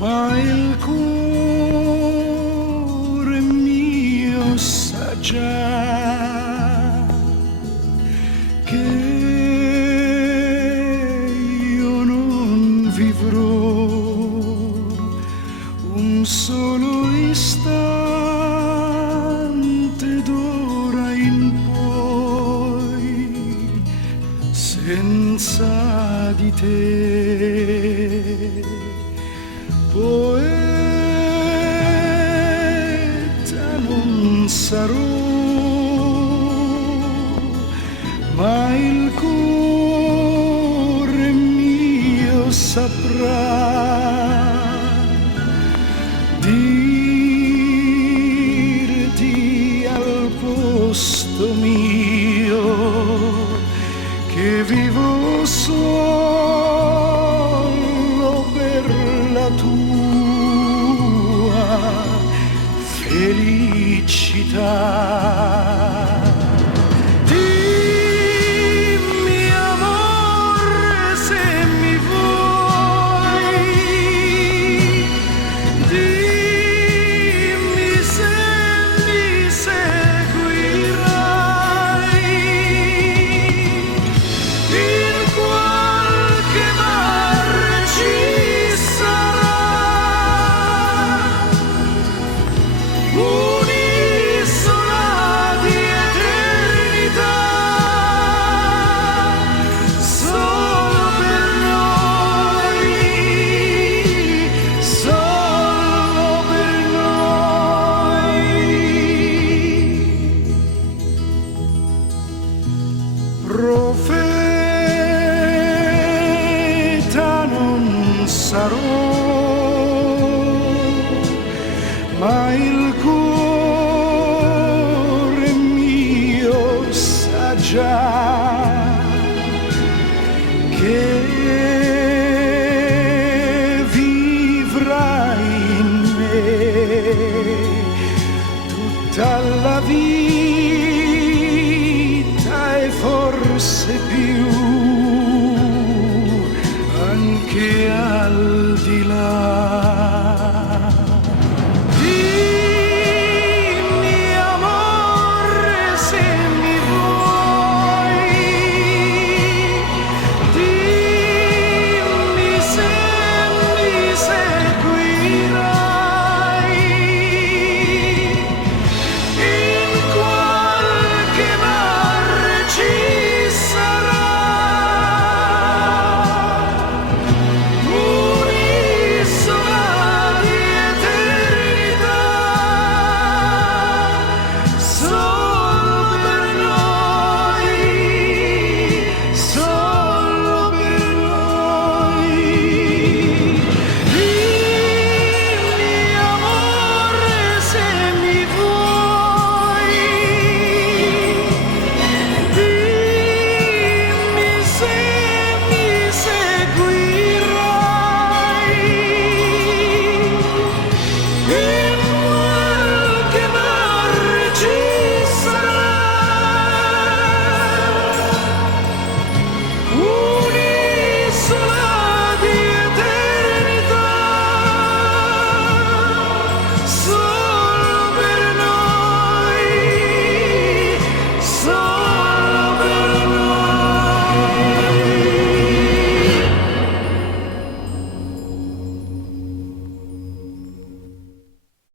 ma il cuore mio sa già che io non vivrò un solo istante d'ora in poi senza di te. Poeta non sarò, ma il cuore mio saprà dirti al posto mio che vivo solo per la tua felicità. Dimmi amore se mi vuoi, dimmi se mi seguirai in qualche mare ci sarà un'isola di eternità solo per noi, solo per noi. Profeta non sarò, ma il cuore